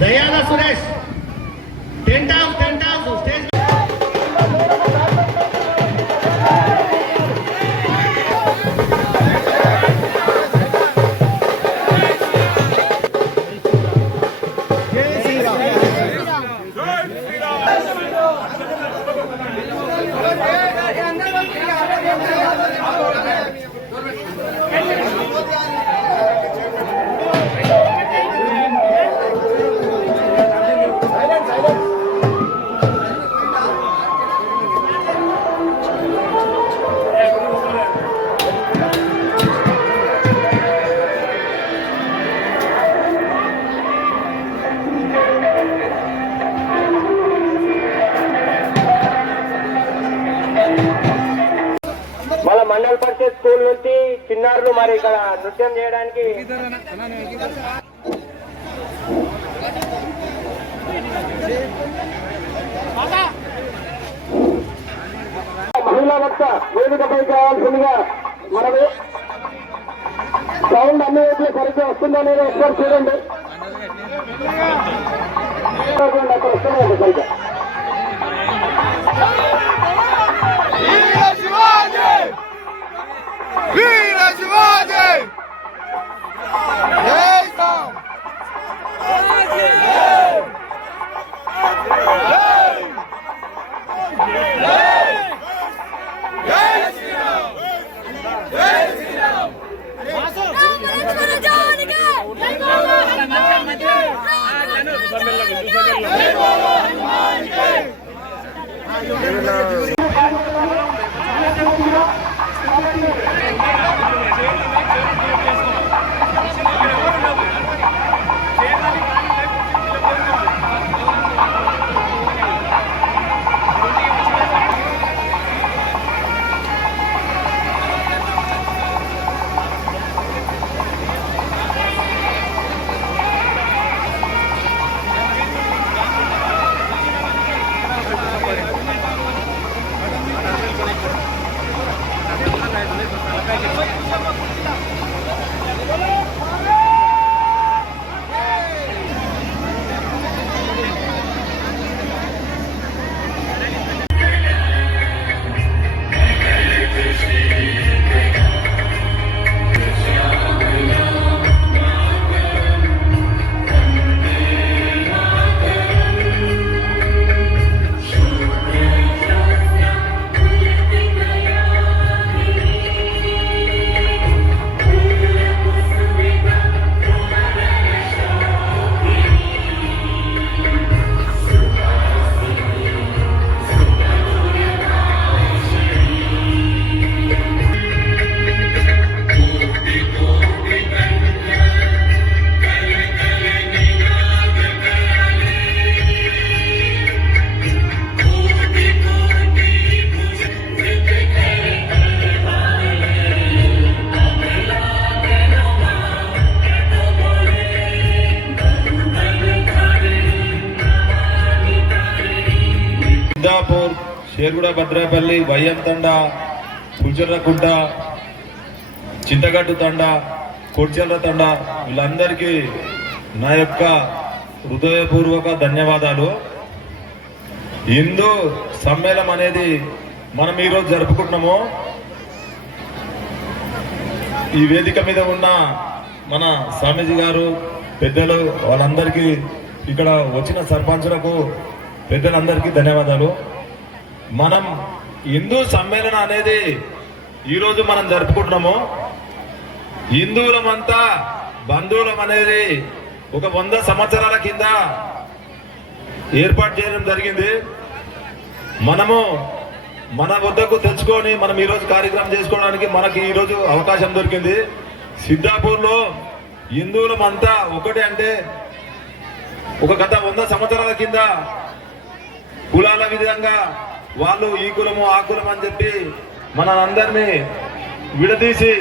దయాల Suresh tent house stage మన మండల్ పరిషత్ school నుంచి చిన్నారులు మరి ఇక్కడ నృత్యం చేయడానికి మహిళా వక్త వేదికపై కావాల్సిందిగా మనము సౌండ్ అన్ని వైపులు సరిగ్గా వస్తుందో లేదో ఒకసారి చూడండి. అక్కడ వస్తుందండి సరిగ్గా. వీర శివాజీ జై శ్రీరామ్ సిద్ధాపూర్, షేర్గూడ, భద్రాపల్లి, వైఎం తండ, పుల్చర్రకుంట, చింతగట్టు తండ, కోడ్చర్ల తండ వీళ్ళందరికీ నా యొక్క హృదయపూర్వక ధన్యవాదాలు. హిందూ సమ్మేళనం అనేది మనం ఈరోజు జరుపుకుంటున్నాము. ఈ వేదిక మీద ఉన్న మన స్వామీజీ గారు, పెద్దలు, వాళ్ళందరికీ, ఇక్కడ వచ్చిన సర్పంచులకు, పెద్దలందరికీ ధన్యవాదాలు. మనం హిందూ సమ్మేళనం అనేది ఈరోజు మనం జరుపుకుంటున్నాము. హిందువులమంతా బంధువులం అనేది ఒక 100 సంవత్సరాల కింద ఏర్పాటు చేయడం జరిగింది. మనము మన వద్దకు తెచ్చుకొని మనం ఈరోజు కార్యక్రమం చేసుకోవడానికి మనకి ఈరోజు అవకాశం దొరికింది. సిద్ధాపూర్లో హిందువులమంతా ఒకటే అంటే ఒక గత 100 సంవత్సరాల కింద కులాల విధంగా వాళ్ళు ఈ కులము ఆ కులం అని చెప్పి మనందరినీ విడదీసి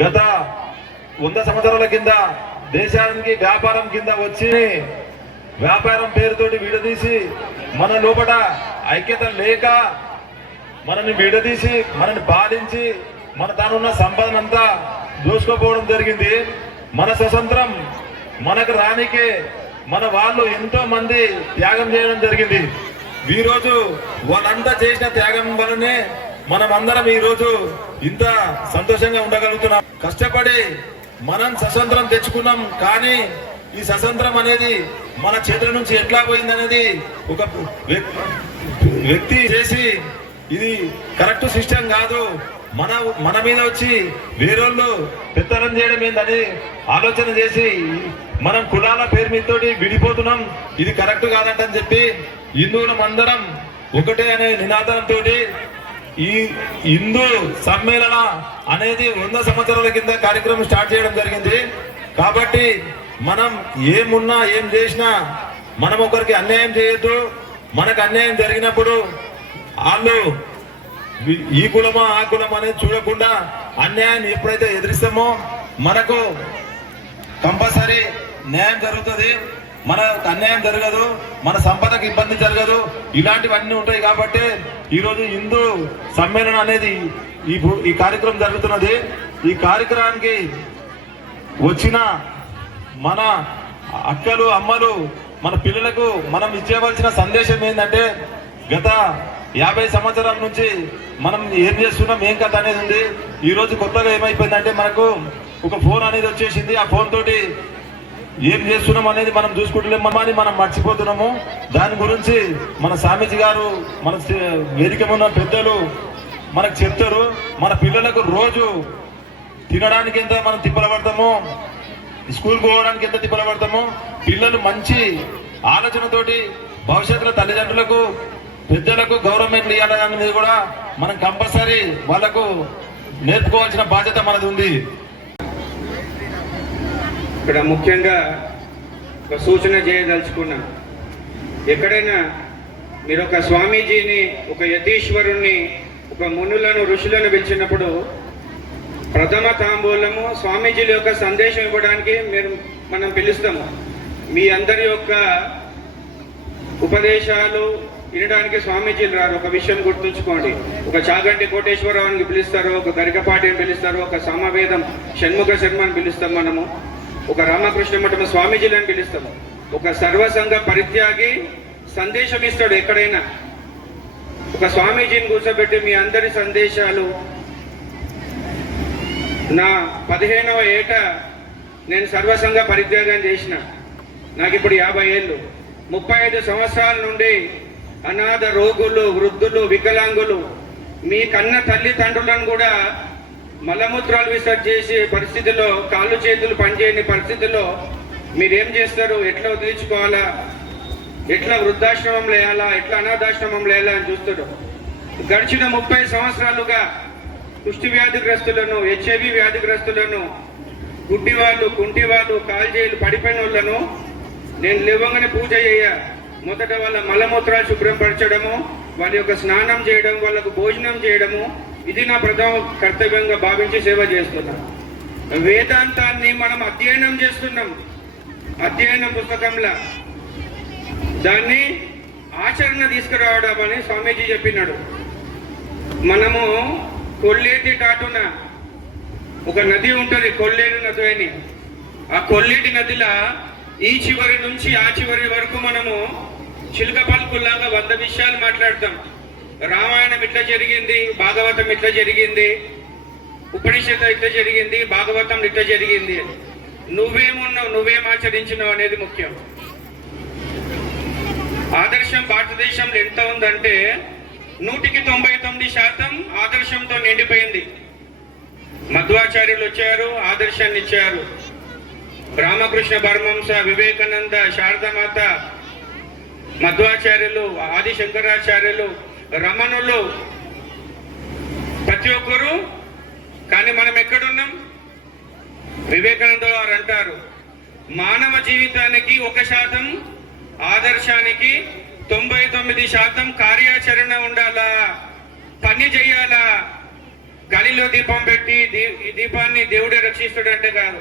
గత 100 సంవత్సరాల కింద దేశానికి వ్యాపారం కింద వచ్చి వ్యాపారం పేరుతోటి విడదీసి మన లోపల ఐక్యత లేక మనని విడదీసి మనని పాలించి మన తానున్న సంపదనంతా దోచుకోపోవడం జరిగింది. మన స్వతంత్రం మనకు రానికే మన వాళ్ళు ఎంతో మంది త్యాగం చేయడం జరిగింది. ఈ రోజు వాళ్ళంతా చేసిన త్యాగం వలనే మనం అందరం ఈ రోజు ఇంత సంతోషంగా ఉండగలుగుతున్నాం. కష్టపడి మనం స్వతంత్రం తెచ్చుకున్నాం, కానీ ఈ స్వతంత్రం అనేది మన చేతుల నుంచి ఎట్లా పోయిందనేది ఒక వ్యక్తి చేసి ఇది కరెక్ట్ సిస్టమ్ కాదు, మన మీద వచ్చి వేరేళ్ళు పెత్తనం చేయడం ఏందని ఆలోచన చేసి మనం కులాల పేరు మీదతోటి విడిపోతున్నాం, ఇది కరెక్ట్ కాదంటని చెప్పి హిందువులం అందరం ఒకటే అనే నినాదంతో ఈ హిందూ సమ్మేళన అనేది 100 సంవత్సరాల కింద కార్యక్రమం స్టార్ట్ చేయడం జరిగింది. కాబట్టి మనం ఏమున్నా ఏం చేసినా మనం ఒకరికి అన్యాయం చేయొద్దు. మనకు అన్యాయం జరిగినప్పుడు వాళ్ళు ఈ కులమా ఆ కులం అనేది చూడకుండా అన్యాయాన్ని ఎప్పుడైతే ఎదిరిస్తామో మనకు కంపల్సరీ న్యాయం జరుగుతుంది. మనకు అన్యాయం జరగదు, మన సంపదకు ఇబ్బంది జరగదు, ఇలాంటివన్నీ ఉంటాయి. కాబట్టి ఈరోజు హిందూ సమ్మేళనం అనేది ఈ కార్యక్రమం జరుగుతున్నది. ఈ కార్యక్రమానికి వచ్చిన మన అక్కలు అమ్మలు మన పిల్లలకు మనం ఇచ్చేవలసిన సందేశం ఏంటంటే, గత 50 సంవత్సరాల నుంచి మనం ఏం చేస్తున్నాం ఏం కథ అనేది ఉంది. ఈరోజు కొత్తగా ఏమైపోయిందంటే మనకు ఒక ఫోన్ అనేది వచ్చేసింది. ఆ ఫోన్ తోటి ఏం చేస్తున్నాం అనేది మనం చూసుకుంటలేము అని మనం మర్చిపోతున్నాము. దాని గురించి మన స్వామీజీ గారు మన వేదిక ఉన్న పెద్దలు మనకు చెప్తారు. మన పిల్లలకు రోజు తినడానికి ఎంత మనం తిప్పల పడతామో, స్కూల్కి పోవడానికి ఎంత తిప్పల పడతామో, పిల్లలు మంచి ఆలోచనతోటి భవిష్యత్తులో తల్లిదండ్రులకు పెద్దలకు గవర్నమెంట్ ఇవ్వాలనేది కూడా మనం కంపల్సరీ వాళ్ళకు నేర్పుకోవాల్సిన బాధ్యత మనది ఉంది. ఇక్కడ ముఖ్యంగా ఒక సూచన చేయదలుచుకున్నాం. ఎక్కడైనా మీరు ఒక స్వామీజీని, ఒక యతీశ్వరుణ్ణి, ఒక మునులను, ఋషులను పిలిచినప్పుడు ప్రథమ తాంబూలము స్వామీజీల యొక్క సందేశం ఇవ్వడానికి మనం పిలుస్తాము. మీ అందరి యొక్క ఉపదేశాలు వినడానికి స్వామీజీలు రారు. ఒక విషయం గుర్తుంచుకోండి. ఒక చాగంటి కోటేశ్వరరావుని పిలుస్తారు, ఒక గరికపాటిని పిలుస్తారు, ఒక సమవేదం షణ్ముఖ శర్మని పిలుస్తాం, మనము ఒక రామకృష్ణ మఠం స్వామీజీలను పిలుస్తాము. ఒక సర్వసంగ పరిత్యాగి సందేశం ఇస్తాడు. ఎక్కడైనా ఒక స్వామీజీని కూర్చోబెట్టి మీ అందరి సందేశాలు, నా 15వ ఏట నేను సర్వసంగ పరిత్యాగం చేసిన, నాకు ఇప్పుడు 50 ఏళ్ళు, 35 సంవత్సరాల నుండి అనాథ రోగులు, వృద్ధులు, వికలాంగులు, మీ కన్న తల్లిదండ్రులను కూడా మలమూత్రాలు విసర్జన చేసే పరిస్థితిలో, కాళ్ళు చేతులు పనిచేయని పరిస్థితిలో మీరేం చేస్తారు? ఎట్లా వదిలించుకోవాలా, ఎట్లా వృద్ధాశ్రమం లేయాలా, ఎట్లా అనాథాశ్రమం లేయాలా అని చూస్తాడు. గడిచిన 30 సంవత్సరాలుగా కుష్టి వ్యాధిగ్రస్తులను, HIV వ్యాధిగ్రస్తులను, గుడ్డివాళ్ళు, కుంటివాళ్ళు, కాల్జేలు పడిపోయిన వాళ్ళను నేను లేవగానే పూజ చేయ, మొదట వాళ్ళ మలమూత్రాలు శుభ్రపరచడము, వాళ్ళ యొక్క స్నానం చేయడం, వాళ్ళకు భోజనం చేయడము, ఇది నా ప్రథమ కర్తవ్యంగా భావించి సేవ చేస్తున్నాం. వేదాంతాన్ని మనం అధ్యయనం చేస్తున్నాం, అధ్యయనం పుస్తకంలా. దాన్ని ఆచరణ తీసుకురావడం అని స్వామీజీ చెప్పినాడు. మనము కొల్లేటి టాటున ఒక నది ఉంటుంది, కొల్లేరు నది అని. ఆ కొల్లేటి నదిలో ఈ చివరి నుంచి ఆ చివరి వరకు మనము చిలుక పలుకుల్లాగా 100 విషయాలు మాట్లాడతాం. రామాయణం ఇట్లా జరిగింది, భాగవతం ఇట్లా జరిగింది, ఉపనిషత్తు ఇట్లా జరిగింది, భాగవతం ఇట్లా జరిగింది. నువ్వేమున్నావు, నువ్వేం ఆచరించినావు అనేది ముఖ్యం. ఆదర్శం భారతదేశంలో ఎంత ఉందంటే 100కి 99% ఆదర్శంతో నిండిపోయింది. మధ్వాచార్యులు వచ్చారు, ఆదర్శాన్ని ఇచ్చారు. రామకృష్ణ పరమహంస, వివేకానంద, శారదామాత, మధ్వాచార్యులు, ఆది శంకరాచార్యులు, రమణులు, ప్రతి ఒక్కరు. కానీ మనం ఎక్కడున్నాం? వివేకానంద వారు అంటారు, మానవ జీవితానికి 1% ఆదర్శానికి 99% కార్యాచరణ ఉండాలా, పని చెయ్యాలా. గాలిలో దీపం పెట్టి ఈ దీపాన్ని దేవుడే రక్షిస్తాడంటే కాదు.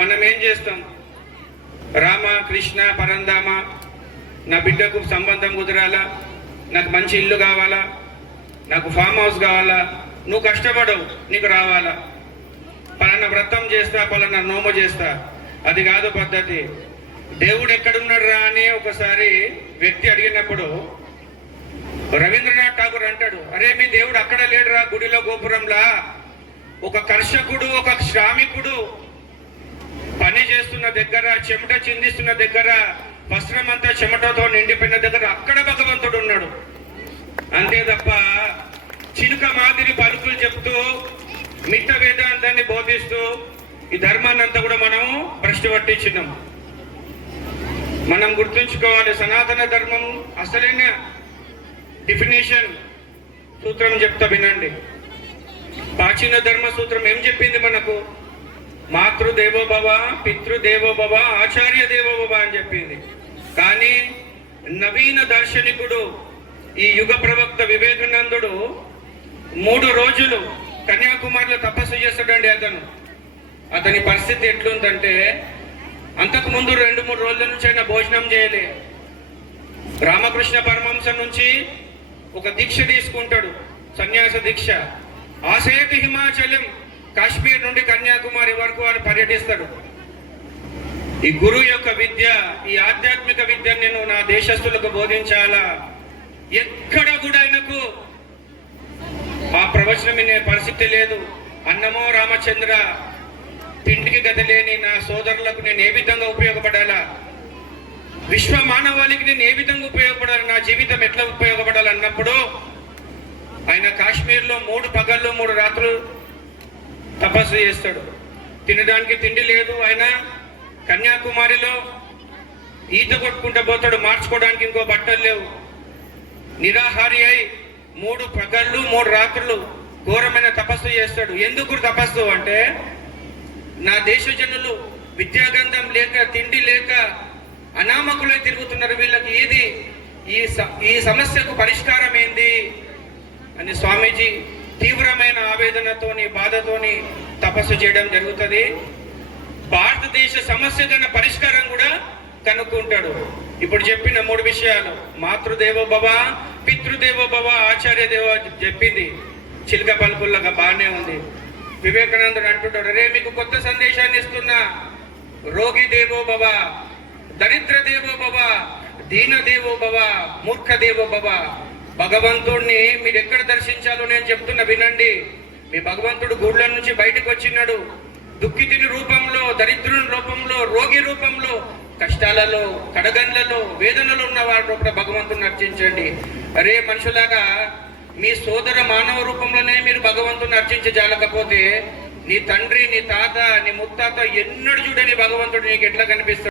మనం ఏం చేస్తాం? రామ, కృష్ణ, పరంధామ, నా బిడ్డకు సంబంధం కుదరాలా, నాకు మంచి ఇల్లు కావాలా, నాకు ఫామ్ హౌస్ కావాలా. నువ్వు కష్టపడవు, నీకు రావాలా. పలానా వ్రతం చేస్తా, పలానా నోము చేస్తా. అది కాదు పద్ధతి. దేవుడు ఎక్కడున్నాడు రా అని ఒకసారి వ్యక్తి అడిగినప్పుడు రవీంద్రనాథ్ ఠాగూర్ అంటాడు, అరే మీ దేవుడు అక్కడ లేడురా గుడిలో గోపురంలా. ఒక కర్షకుడు ఒక శ్రామికుడు పని చేస్తున్న దగ్గర, చెమట చిందిస్తున్న దగ్గర, వస్త్రమంతా చెమటతో నిండిపోయిన దగ్గర అక్కడ భగవంతుడు ఉన్నాడు. అంతే తప్ప చిలుక మాదిరి పలుకులు చెప్తూ మిట్ట వేదాంతాన్ని బోధిస్తూ ఈ ధర్మాన్ని అంతా కూడా మనం భ్రష్టు పట్టించినాం. మనం గుర్తుంచుకోవాలి, సనాతన ధర్మం అసలైన డెఫినేషన్ సూత్రం చెప్తా వినండి. ప్రాచీన ధర్మ సూత్రం ఏం చెప్పింది మనకు? మాతృదేవోభవ, పితృదేవోభవ, ఆచార్య దేవోభవ అని చెప్పింది. కానీ నవీన దార్శనికుడు ఈ యుగ ప్రవక్త వివేకానందుడు 3 రోజులు కన్యాకుమారిలో తపస్సు చేస్తాడండి. అతని పరిస్థితి ఎట్లుందంటే, అంతకు ముందు 2-3 రోజుల నుంచి ఆయన భోజనం చేయలే. రామకృష్ణ పరమహంస నుంచి ఒక దీక్ష తీసుకుంటాడు, సన్యాస దీక్ష. ఆసేతు హిమాచలం, కాశ్మీర్ నుండి కన్యాకుమారి వరకు వాడు పర్యటిస్తాడు. ఈ గురువు యొక్క విద్య, ఈ ఆధ్యాత్మిక విద్యను నేను నా దేశస్తులకు బోధించాలా. ఎక్కడ కూడా ఆయనకు ఆ ప్రవచనం వినే పరిస్థితి లేదు. అన్నమో రామచంద్ర, తిండికి గతి లేని నా సోదరులకు నేను ఏ విధంగా ఉపయోగపడాలా, విశ్వ మానవాళికి నేను ఏ విధంగా ఉపయోగపడాలి, నా జీవితం ఎట్లా ఉపయోగపడాలి అన్నప్పుడు ఆయన కాశ్మీర్లో 3 పగళ్ళు 3 రాత్రులు తపస్సు చేస్తాడు. తినడానికి తిండి లేదు. ఆయన కన్యాకుమారిలో ఈత కొట్టుకుంటూ పోతాడు, మార్చుకోవడానికి ఇంకో బట్టలు లేవు. నిరాహారి అయి 3 పగళ్ళు 3 రాత్రులు ఘోరమైన తపస్సు చేస్తాడు. ఎందుకు తపస్సు అంటే, నా దేశ జనులు విద్యాగంధం లేక, తిండి లేక అనామకులై తిరుగుతున్నారు. వీళ్ళకి ఏది ఈ సమస్యకు పరిష్కారం ఏంది అని స్వామీజీ తీవ్రమైన ఆవేదనతోని, బాధతోని తపస్సు చేయడం జరుగుతుంది. భారతదేశ సమస్య కన్నా పరిష్కారం కూడా కనుక్కుంటాడు. ఇప్పుడు చెప్పిన 3 విషయాలు, మాతృదేవోభవ, పితృదేవోభవ, ఆచార్య దేవ చెప్పింది చిలుక పలుకుల్లాగా బాగానే ఉంది. వివేకానందుడు అంటుంటాడు, రే మీకు కొత్త సందేశాన్ని ఇస్తున్నా. రోగి దేవోభవ, దరిద్ర దేవోభవ, దీన దేవోభవ, మూర్ఖ దేవోభవ. భగవంతుడిని మీరు ఎక్కడ దర్శించాలో నేను చెప్తున్నా వినండి. మీ భగవంతుడు గుళ్ళ నుంచి బయటకు వచ్చినాడు. దుఃఖితుని రూపంలో, దరిద్రుని రూపంలో, రోగి రూపంలో, కష్టాలలో, కడగండ్లలో, వేదనలో ఉన్న వారి రూపంలో భగవంతుని అర్చించండి. అరే మనుషులాగా మీ సోదర మానవ రూపంలోనే మీరు భగవంతుని అర్చించజాలకపోతే నీ తండ్రి, నీ తాత, నీ ముత్తాత ఎన్నడూ చూడని భగవంతుడు నీకు ఎట్లా కనిపిస్తాడు?